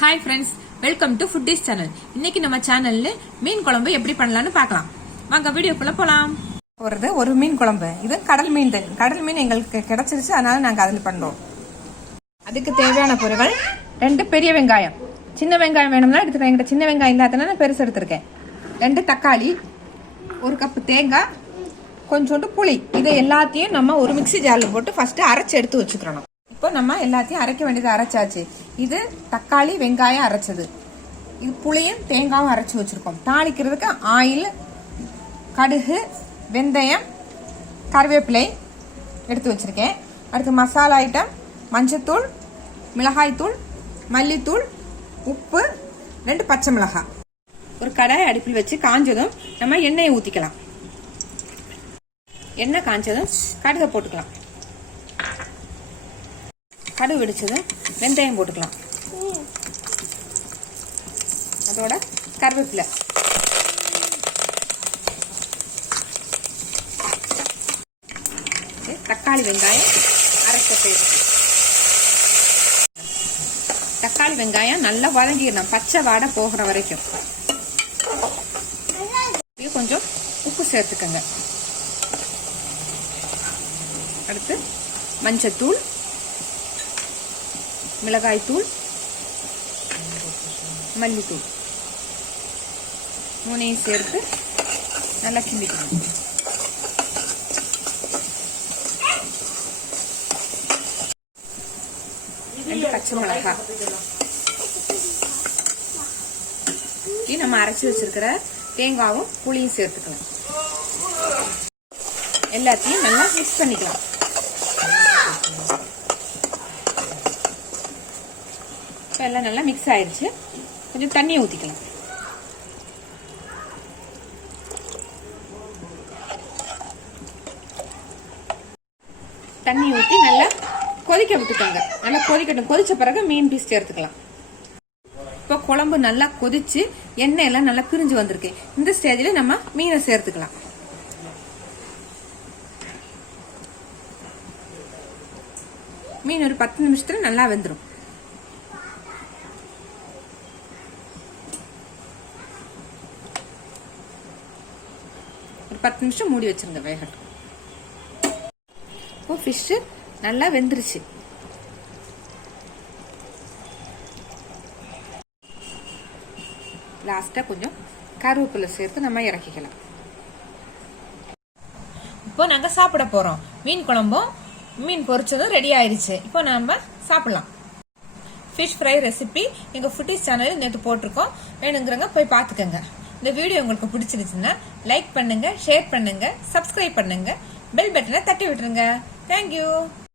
Hi friends, welcome to foodies channel. இன்னைக்கு நம்ம சேனல்ல மீன் குழம்பு எப்படி பண்ணலாம்னு பார்க்கலாம். வாங்க வீடியோக்குள்ள போலாம். ஒரு மீன் குழம்பு. இது கடல் மீன் தான். கடல் மீன் எங்களுக்கு கிடைச்சிருச்சு, அதனால நாங்க அதில் பண்றோம். அதுக்கு தேவையான பொருட்கள் 2 பெரிய வெங்காயம். சின்ன வெங்காயம் வேணும்னா எடுத்துக்கலாம். எங்கிட்ட சின்ன வெங்காயம் இல்லாதனால நான் பெருசு எடுத்திருக்கேன். 2 தக்காளி, 1 கப் தேங்காய், கொஞ்சோண்டு புளி. இதை எல்லாத்தையும் நம்ம ஒரு மிக்ஸி ஜார்ல போட்டு ஃபர்ஸ்ட் அரைச்சு எடுத்து வச்சுக்கிறோம். இப்போ நம்ம எல்லாத்தையும் அரைக்க வேண்டியது அரைச்சாச்சு. இது தக்காளி வெங்காயம் அரைச்சது, இது புளியும் தேங்காயும் அரைச்சு வச்சிருக்கோம். தாளிக்கிறதுக்கு ஆயில், கடுகு, வெந்தயம், கருவேப்பிலை எடுத்து வச்சிருக்கேன். அடுத்து மசாலா ஐட்டம் மஞ்சத்தூள், மிளகாய்த்தூள், மல்லித்தூள், உப்பு, 2 பச்சை மிளகாய். ஒரு கடாய் அடுப்பில் வச்சு காஞ்சதும் நம்ம எண்ணெயை ஊற்றிக்கலாம். எண்ணெய் காஞ்சதும் கடுகை போட்டுக்கலாம். கடுகு வெடிச்சதும் வெந்தயம் போட்டுக்கலாம். அதோட கருவேப்பிலை, தக்காளி வெங்காயம் அரைச்ச பேஸ்ட். தக்காளி வெங்காயம் நல்லா வதங்கிடணும், பச்சை வாடை போகிற வரைக்கும். கொஞ்சம் உப்பு சேர்த்துக்கங்க. அடுத்து மஞ்சத்தூள், மிளகாய்த்தூள், மல்லித்தூள், 3 சேர்த்து நல்லா கிண்டிக்கணும். பச்சை மிளகாய், நம்ம அரைச்சி வச்சிருக்கிற தேங்காவும் புளியும் சேர்த்துக்கலாம். எல்லாத்தையும் நல்லா மிக்ஸ் பண்ணிக்கலாம். எல்லாம் நல்லா மிக்ஸ் ஆயிடுச்சு. கொஞ்சம் தண்ணியை ஊற்றிக்கலாம். தண்ணி ஊற்றி நல்லா கொதிக்க விட்டுக்கோங்க. நல்லா கொதிக்கட்டும். கொதிச்ச பிறகு மீன் பீஸ் சேர்த்துக்கலாம். இப்போ குழம்பு நல்லா கொதிச்சு எண்ணெய் எல்லாம் நல்லா பிரிஞ்சு வந்திருக்கு. இந்த ஸ்டேஜ்ல நம்ம மீனை சேர்த்துக்கலாம். மீன் ஒரு 10 நிமிஷத்துல நல்லா வெந்துடும். ஒரு 10 நிமிஷம் மூடி வச்சிருங்க, வேகட்டும். இப்போ ஃபிஷ் நல்லா வெந்துருச்சு. லாஸ்டா கொஞ்சம் கருவேப்பிலை சேர்த்து நம்ம இறக்கிக்கலாம். இப்போ நாங்க சாப்பிட போறோம். மீன் குழம்பும் மீன் பொரிச்சதும் ரெடி ஆயிருச்சு. இப்போ நாம சாப்பிடலாம். ஃபிஷ் ஃப்ரை ரெசிபி எங்க ஃபுட்டிஸ் சேனல் நேற்று போட்டிருக்கோம். வேணுங்கிறவங்க போய் பார்த்துக்கங்க. இந்த வீடியோ உங்களுக்கு பிடிச்சிருச்சுன்னா லைக் பண்ணுங்க, ஷேர் பண்ணுங்க, சப்ஸ்கிரைப் பண்ணுங்க, பெல் பட்டனை தட்டி விட்டுருங்க. தேங்க்யூ.